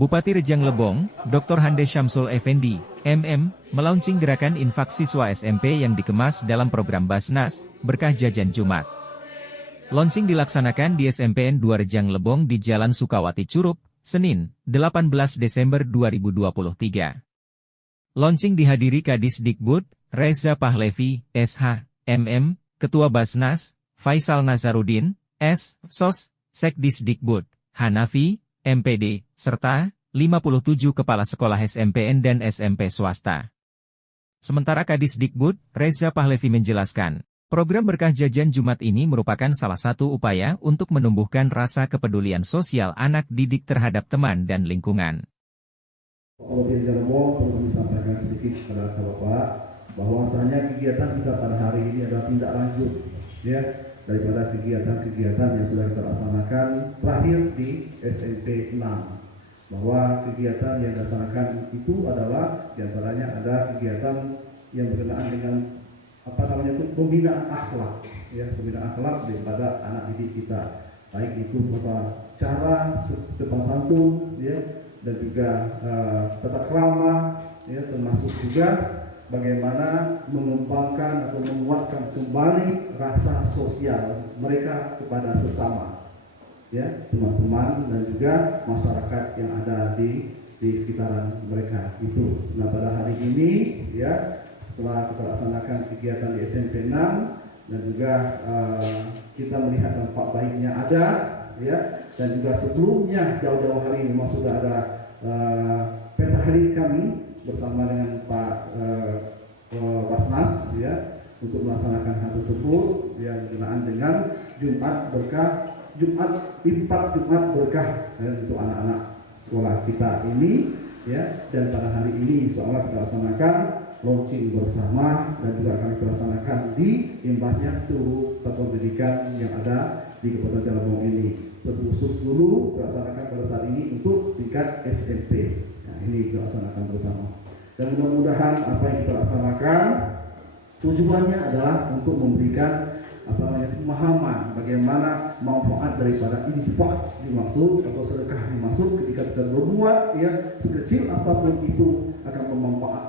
Bupati Rejang Lebong, Dr. Hande Syamsul Effendi, MM, melaunching gerakan infak siswa SMP yang dikemas dalam program Basnas, Berkah Jajan Jumat. Launching dilaksanakan di SMPN 2 Rejang Lebong di Jalan Sukawati Curup, Senin, 18 Desember 2023. Launching dihadiri Kadis Dikbud, Reza Pahlevi, SH, MM, Ketua Basnas, Faisal Nazarudin, S, SOS, Sekdis Dikbud, Hanafi, MPD, serta 57 kepala sekolah SMPN dan SMP swasta. Sementara Kadis Dikbud, Reza Pahlevi menjelaskan, program Berkah Jajan Jumat ini merupakan salah satu upaya untuk menumbuhkan rasa kepedulian sosial anak didik terhadap teman dan lingkungan. Bupati Cirebon perlu disampaikan sedikit kepada Bapak bahwasanya kegiatan kita pada hari ini adalah tindak lanjut ya daripada kegiatan-kegiatan yang sudah kita laksanakan terakhir di SMP 6. Bahwa kegiatan yang dilaksanakan itu adalah diantaranya ada kegiatan yang berkenaan dengan pembinaan akhlak ya, pembinaan akhlak daripada anak didik kita, baik itu berupa cara sopan santun ya, dan juga tata krama ya, termasuk juga bagaimana mengembangkan atau menguatkan kembali rasa sosial mereka kepada sesama ya, teman-teman dan juga masyarakat yang ada di sekitaran mereka itu. Nah, pada hari ini ya, setelah kita laksanakan kegiatan di SMP 6 dan juga kita melihat dampak baiknya ada ya, dan juga sebelumnya jauh-jauh hari memang sudah ada pentahari kami bersama dengan Pak Basnas ya, untuk melaksanakan hal tersebut yang berkenaan dengan Jumat Berkah, Infak Jumat Berkah untuk anak-anak sekolah kita ini ya. Dan pada hari ini seolah kita laksanakan launching bersama dan juga akan kita laksanakan di imbasnya seluruh satuan pendidikan yang ada di Kabupaten Cirebon ini. Terkhusus dulu dilaksanakan pada saat ini untuk tingkat SMP. Nah, ini kita laksanakan bersama. Dan mudah-mudahan apa yang kita laksanakan tujuannya adalah untuk memberikan pemahaman bagaimana manfaat daripada infak dimaksud atau sedekah dimaksud ketika kita berbuat ya, sekecil apapun itu akan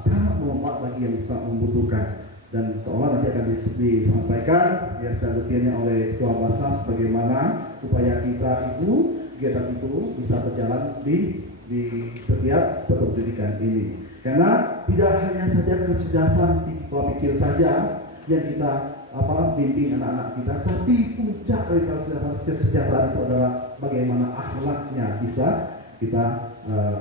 sangat bermanfaat bagi yang sangat membutuhkan. Dan seolah nanti akan disampaikan ya secara detailnya oleh Ketua Basnas bagaimana upaya kita itu, kegiatan itu bisa berjalan di setiap pendidikan ini. Karena tidak hanya saja kecerdasan pola pikir saja yang kita bimbing anak-anak kita, tapi puncak dari kesejahteraan itu adalah bagaimana akhlaknya bisa kita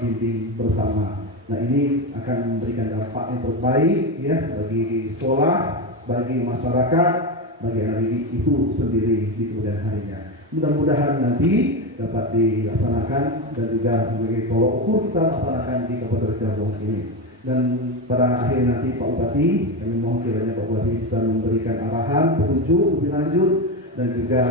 bimbing bersama. Nah, ini akan memberikan dampak yang terbaik ya bagi sekolah, bagi masyarakat, bagi anak didik itu sendiri di kemudian harinya. Mudah-mudahan nanti dapat dilaksanakan dan juga sebagai tolok ukur kita laksanakan di Kabupaten Cirebon ini. Dan pada akhir nanti Pak Bupati, kami mohon kiranya Pak Bupati bisa memberikan arahan, petunjuk lebih lanjut dan juga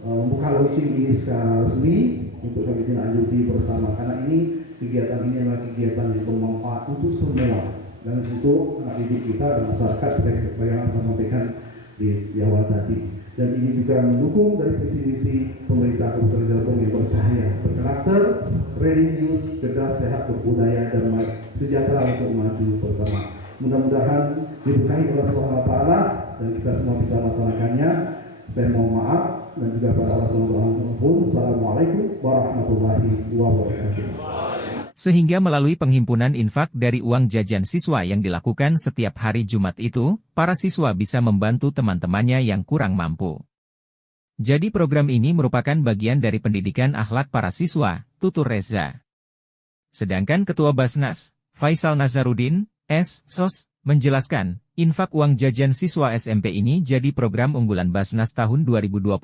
membuka launching ini secara resmi untuk kami tindak lanjuti bersama, karena ini kegiatan ini adalah kegiatan yang bermanfaat untuk semua dan untuk anak didik kita dan masyarakat sebagai yang saya sampaikan di awal tadi. Dan ini juga mendukung dari visi-misi pemerintah Kabupaten Cirebon yang bercahaya, berkarakter religius, cerdas, sehat, berbudaya dan sejahtera untuk maju bersama. Mudah-mudahan diberkahi oleh Allah Subhanahu wa taala dan kita semua bisa melaksanakannya. Saya mohon maaf dan juga pada Allah Subhanahu wa taala. Assalamualaikum warahmatullahi wabarakatuh. Sehingga melalui penghimpunan infak dari uang jajan siswa yang dilakukan setiap hari Jumat itu, para siswa bisa membantu teman-temannya yang kurang mampu. Jadi program ini merupakan bagian dari pendidikan akhlak para siswa, tutur Reza. Sedangkan Ketua Basnas, Faisal Nazarudin, SOS, menjelaskan, infak uang jajan siswa SMP ini jadi program unggulan Basnas tahun 2024.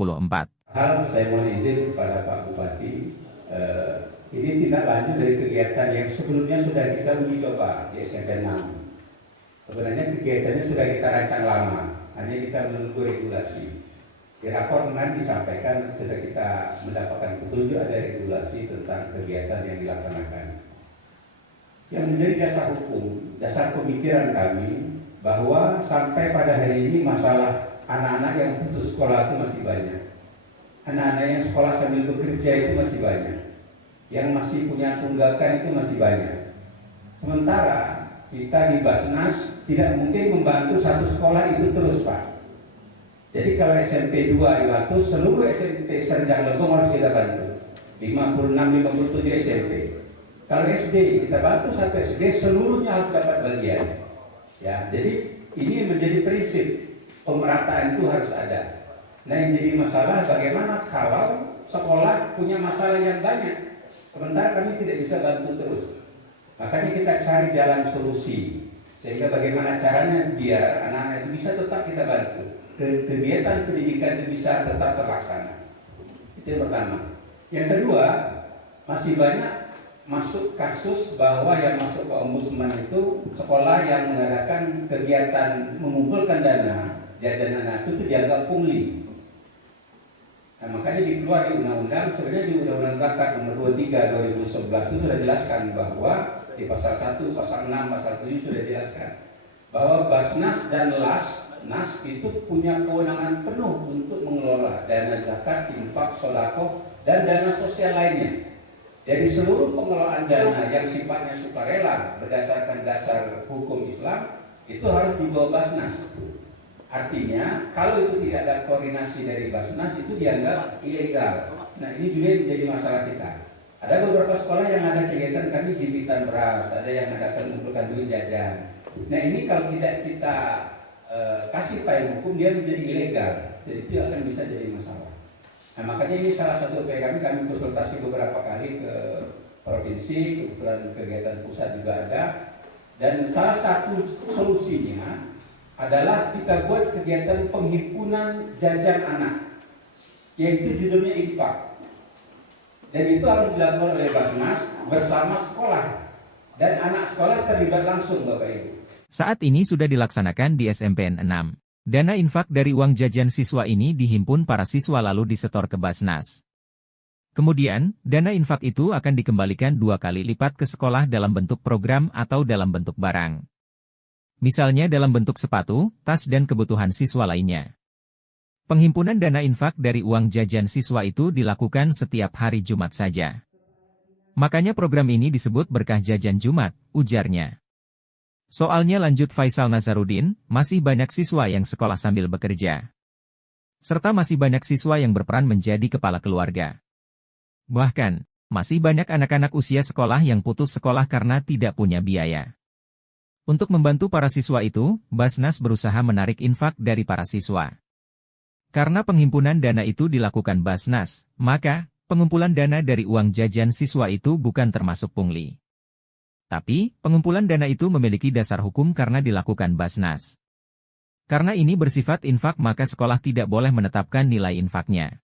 Saya mohon izin kepada Pak Bupati, ini tindak lanjut dari kegiatan yang sebelumnya sudah kita uji coba di SMP 6. Sebenarnya kegiatannya sudah kita rancang lama, hanya kita menunggu regulasi. Di rapor nanti disampaikan sudah kita mendapatkan petunjuk ada regulasi tentang kegiatan yang dilaksanakan. Yang menjadi dasar hukum, dasar pemikiran kami bahwa sampai pada hari ini masalah anak-anak yang putus sekolah itu masih banyak. Anak-anak yang sekolah sambil bekerja itu masih banyak. yang masih punya tunggakan itu masih banyak. Sementara kita di Basnas tidak mungkin membantu satu sekolah itu terus, Pak. Jadi kalau SMP 2 itu seluruh SMP Serjang Legong harus kita bantu. 56-57 SMP. Kalau SD kita bantu satu SD seluruhnya harus dapat bagian. Ya, jadi ini menjadi prinsip pemerataan itu harus ada. Nah, yang jadi masalah bagaimana kalau sekolah punya masalah yang banyak, sementara kami tidak bisa bantu terus. Makanya kita cari jalan solusi sehingga bagaimana caranya biar anak-anak itu bisa tetap kita bantu, kegiatan pendidikan itu bisa tetap terlaksana. Itu yang pertama. Yang kedua, masih banyak masuk kasus bahwa yang masuk ke ombudsman itu sekolah yang mengadakan kegiatan mengumpulkan dana jajan anak itu dianggap pungli. Nah, makanya dikeluar di undang-undang, sebenarnya di undang-undang zakat nomor 23 2011 itu sudah jelaskan bahwa di pasal 1, pasal 6, pasal 7 sudah jelaskan bahwa Basnas dan Nas itu punya kewenangan penuh untuk mengelola dana zakat, infak, sodaqah, dan dana sosial lainnya. Jadi seluruh pengelolaan dana yang sifatnya sukarela berdasarkan dasar hukum Islam itu harus dibawa Basnas. Artinya kalau itu tidak ada koordinasi dari Basnas itu dianggap ilegal. Nah, ini juga menjadi masalah kita. Ada beberapa sekolah yang ada kegiatan kami jimpitan beras, ada yang ada mengumpulkan duit jajan. Nah, ini kalau tidak kita kasih payung hukum dia menjadi ilegal. Jadi itu akan bisa jadi masalah. Nah, makanya ini salah satu upaya kami konsultasi beberapa kali ke provinsi, kebetulan kegiatan pusat juga ada. Dan salah satu solusinya adalah kita buat kegiatan penghimpunan jajan anak, yaitu judulnya infak. Dan itu harus dilakukan oleh Basnas bersama sekolah. Dan anak sekolah terlibat langsung, Bapak Ibu. Saat ini sudah dilaksanakan di SMPN 6. Dana infak dari uang jajan siswa ini dihimpun para siswa lalu disetor ke Basnas. Kemudian, dana infak itu akan dikembalikan 2 kali lipat ke sekolah dalam bentuk program atau dalam bentuk barang. Misalnya dalam bentuk sepatu, tas dan kebutuhan siswa lainnya. Penghimpunan dana infak dari uang jajan siswa itu dilakukan setiap hari Jumat saja. Makanya program ini disebut Berkah Jajan Jumat, ujarnya. Soalnya lanjut Faisal Nazarudin, masih banyak siswa yang sekolah sambil bekerja. Serta masih banyak siswa yang berperan menjadi kepala keluarga. Bahkan, masih banyak anak-anak usia sekolah yang putus sekolah karena tidak punya biaya. Untuk membantu para siswa itu, Basnas berusaha menarik infak dari para siswa. Karena penghimpunan dana itu dilakukan Basnas, maka pengumpulan dana dari uang jajan siswa itu bukan termasuk pungli. Tapi, pengumpulan dana itu memiliki dasar hukum karena dilakukan Basnas. Karena ini bersifat infak maka sekolah tidak boleh menetapkan nilai infaknya.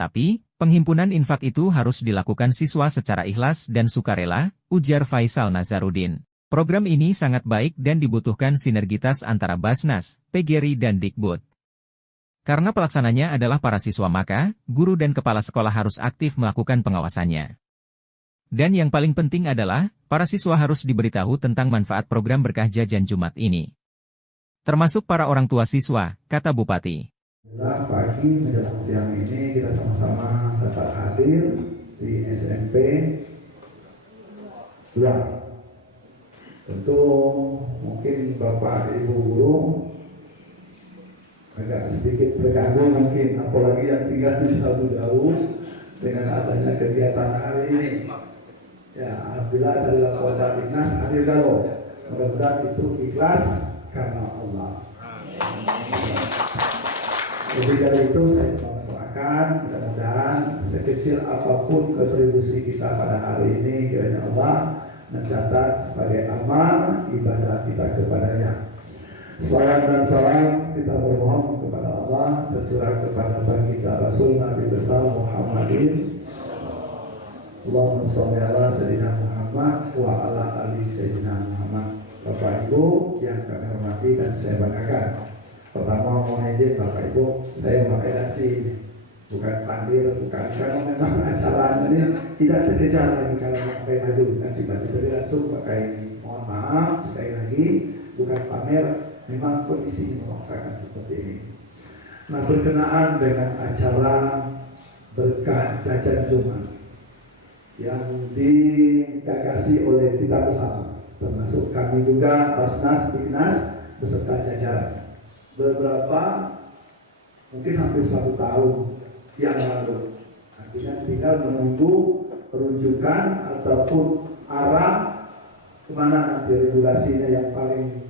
Tapi, penghimpunan infak itu harus dilakukan siswa secara ikhlas dan sukarela, ujar Faisal Nazarudin. Program ini sangat baik dan dibutuhkan sinergitas antara Basnas, PGRI dan Dikbud. Karena pelaksananya adalah para siswa maka, guru dan kepala sekolah harus aktif melakukan pengawasannya. Dan yang paling penting adalah, para siswa harus diberitahu tentang manfaat program Berkah Jajan Jumat ini. Termasuk para orang tua siswa, kata Bupati. Pagi menjelang siang ini kita sama-sama dapat hadir di SMP 2. Tentu mungkin Bapak Ibu guru agak sedikit terganggu mungkin, apalagi yang tinggal di jauh dengan adanya kegiatan hari ini. Ya, alhamdulillah dari Laporan Dinas hadir kalau mudah-mudahan itu ikhlas karena Allah. Jadi dari itu saya mendoakan mudah-mudahan sekecil apapun kontribusi kita pada hari ini kiranya Allah mencatat sebagai amal ibadah kita kepadanya. Salawat dan salam kita bermohon kepada Allah tercurah kepada baginda Rasul Nabi besar Muhammadin. Allahumma sholli ala sayyidina Muhammad wa ala ali sayyidina Muhammad. Bapak Ibu yang kami hormati dan saya banggakan. Pertama mohon izin Bapak Ibu, saya memakai nasi, bukan pandir, bukan karena memang acara ini tidak terkejar lagi kalau pakai maju nanti tiba-tiba langsung pakai ini. Mohon maaf sekali lagi, bukan pamer, memang kondisi memaksakan seperti ini. Nah, berkenaan dengan acara Berkah Jajan Jumat, yang digagasi oleh kita bersama, termasuk kami juga Basnas, Bignas beserta jajaran. Beberapa mungkin hampir 1 tahun yang lalu. Artinya tinggal menunggu rujukan ataupun arah kemana nanti regulasinya yang paling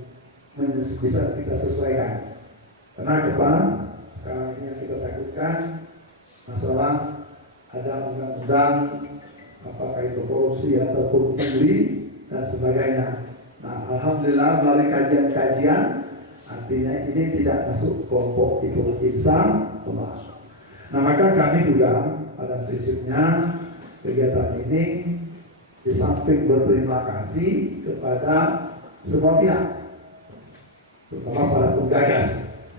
bisa kita sesuaikan. Karena apa? Sekarang ini yang kita takutkan masalah ada undang-undang apakah itu korupsi ataupun pungli dan sebagainya. Nah, alhamdulillah melalui kajian-kajian artinya ini tidak masuk kelompok itu insan termasuk. Nah, maka kami juga pada prinsipnya kegiatan ini di samping berterima kasih kepada semua pihak, terutama para penggagas,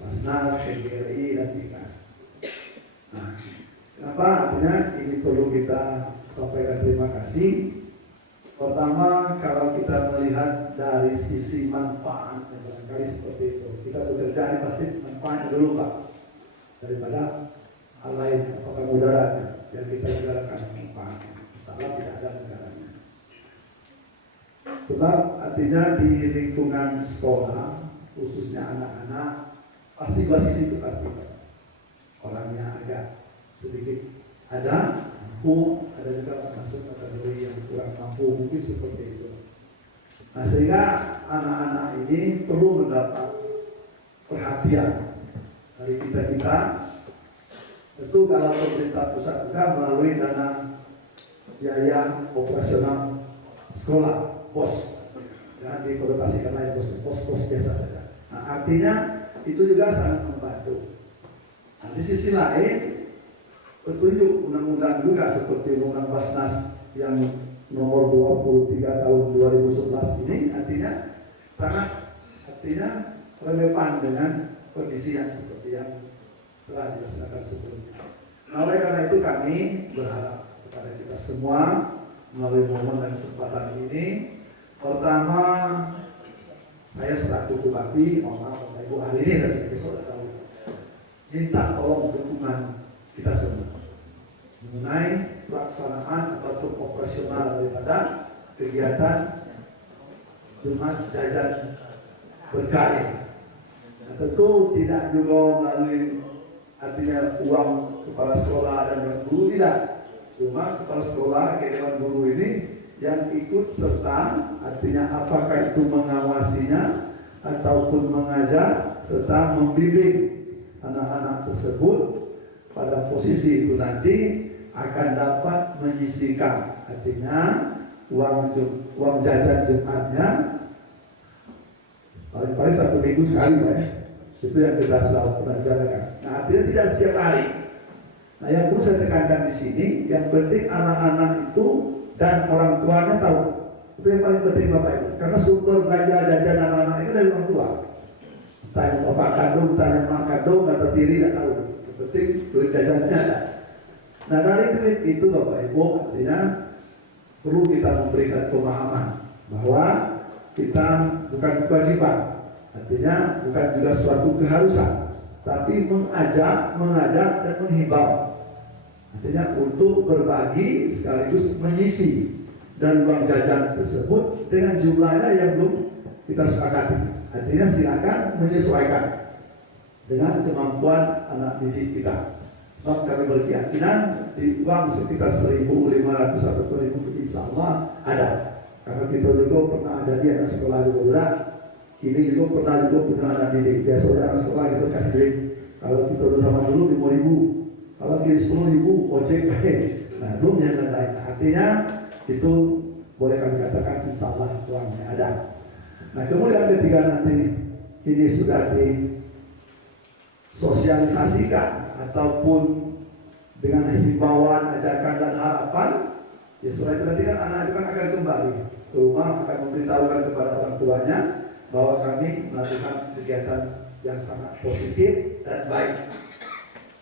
Basnas, PGRI dan Bignas. Nah, kenapa artinya ini perlu kita sampaikan terima kasih? Pertama, kalau kita melihat dari sisi manfaat, barangkali seperti itu. Kita bekerja ini pasti manfaatnya dulu, Pak, daripada hal lain, apakah mudaratnya yang kita bicarakan manfaatnya. Salah tidak ada negaranya. Sebab artinya di lingkungan sekolah, khususnya anak-anak, pasti basis itu pasti orangnya agak sedikit ada mampu, ada juga masuk kategori yang kurang mampu, mungkin seperti itu. Nah, sehingga anak-anak ini perlu mendapat perhatian dari kita. Tentu kalau pemerintah pusat juga melalui dana biaya operasional sekolah, pos, jangan dikonotasikan lain pos biasa saja. Nah, artinya itu juga sangat membantu. Nah, di sisi lain petunjuk undang-undang juga seperti undang Basnas yang nomor 23 tahun 2011 ini sangat relevan dengan kondisi yang seperti yang telah dilaksanakan sebelumnya. Nah, oleh karena itu kami berharap kepada kita semua melalui momen dan kesempatan ini, pertama saya selaku bupati, mohon maaf Bapak Ibu ahli ini dan besok tahu, minta tolong dukungan kita semua mengenai pelaksanaan ataupun operasional daripada kegiatan Jumat Jajan Berkah ini. Nah, tentu tidak juga melalui artinya uang kepala sekolah dan guru, tidak. Cuma kepala sekolah, dewan guru ini yang ikut serta, artinya apakah itu mengawasinya ataupun mengajar serta membimbing anak-anak tersebut pada posisi itu nanti akan dapat menyisihkan, artinya uang jajan Jumatnya paling-paling 1 minggu sekali, Pak, ya. Itu yang kita selalu pernah jalankan. Nah, artinya tidak setiap hari. Nah, yang perlu saya tekankan di sini, yang penting anak-anak itu dan orang tuanya tahu. Itu yang paling penting, Bapak Ibu. Karena sumber belanja jajan anak-anak itu dari orang tua. Tanya bapak kandung, tanya mak kandung, atau tiri, tidak tahu. Yang penting duit jajannya ada. Nah, dari duit itu Bapak Ibu artinya perlu kita memberikan pemahaman bahwa kita bukan kewajiban, artinya bukan juga suatu keharusan, tapi mengajak dan menghimbau, artinya untuk berbagi sekaligus menyisi dan uang jajan tersebut dengan jumlahnya yang belum kita sepakati. Artinya silakan menyesuaikan dengan kemampuan anak didik kita. Sebab kami berkeyakinan di uang sekitar 1.500 atau 2.000 insya Allah ada. Karena kita juga pernah jadi anak sekolah juga berat. Kini juga pernah anak didik. Biasanya anak sekolah itu kasih duit. Kalau kita bersama dulu 5.000, kalau kini 10.000 ojek baik. Nah, belum yang lain. Artinya itu boleh kami katakan insya Allah uangnya ada. Nah, kemudian ketika nanti ini sudah disosialisasikan ataupun dengan himbauan, ajakan dan harapan, ya setelah itu nanti kan anak itu kan akan kembali ke rumah, akan memberitahukan kepada orang tuanya bahwa kami melakukan kegiatan yang sangat positif dan baik.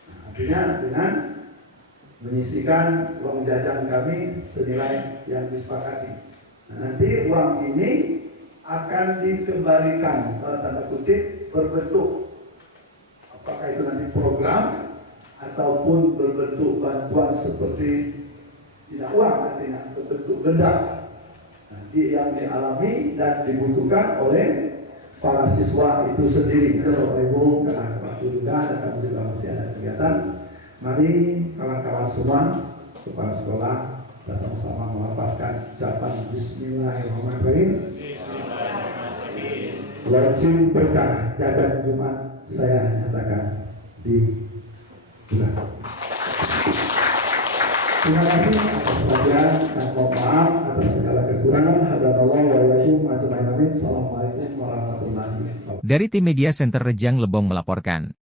Nah, artinya dengan menyisikan uang jajan kami senilai yang disepakati. Nah, nanti uang ini akan dikembalikan dalam tanda kutip berbentuk apakah itu nanti program ataupun berbentuk bantuan seperti tidak uang artinya bentuk benda yang dialami dan dibutuhkan oleh para siswa itu sendiri. Kalau Ibu karena waktu juga dan kamu juga masih ada kegiatan, mari kawan-kawan semua kepala sekolah kita sama-sama melafazkan ucapan Bismillahirrahmanirrahim. Launching berkah jajan Jumat saya nyatakan di bulan. Terima kasih atas perhatian dan mohon maaf atas segala kekurangan. Hadanallahu wa iyyakum ajmain. Assalamualaikum warahmatullahi wabarakatuh. Dari tim Media Center Rejang Lebong melaporkan.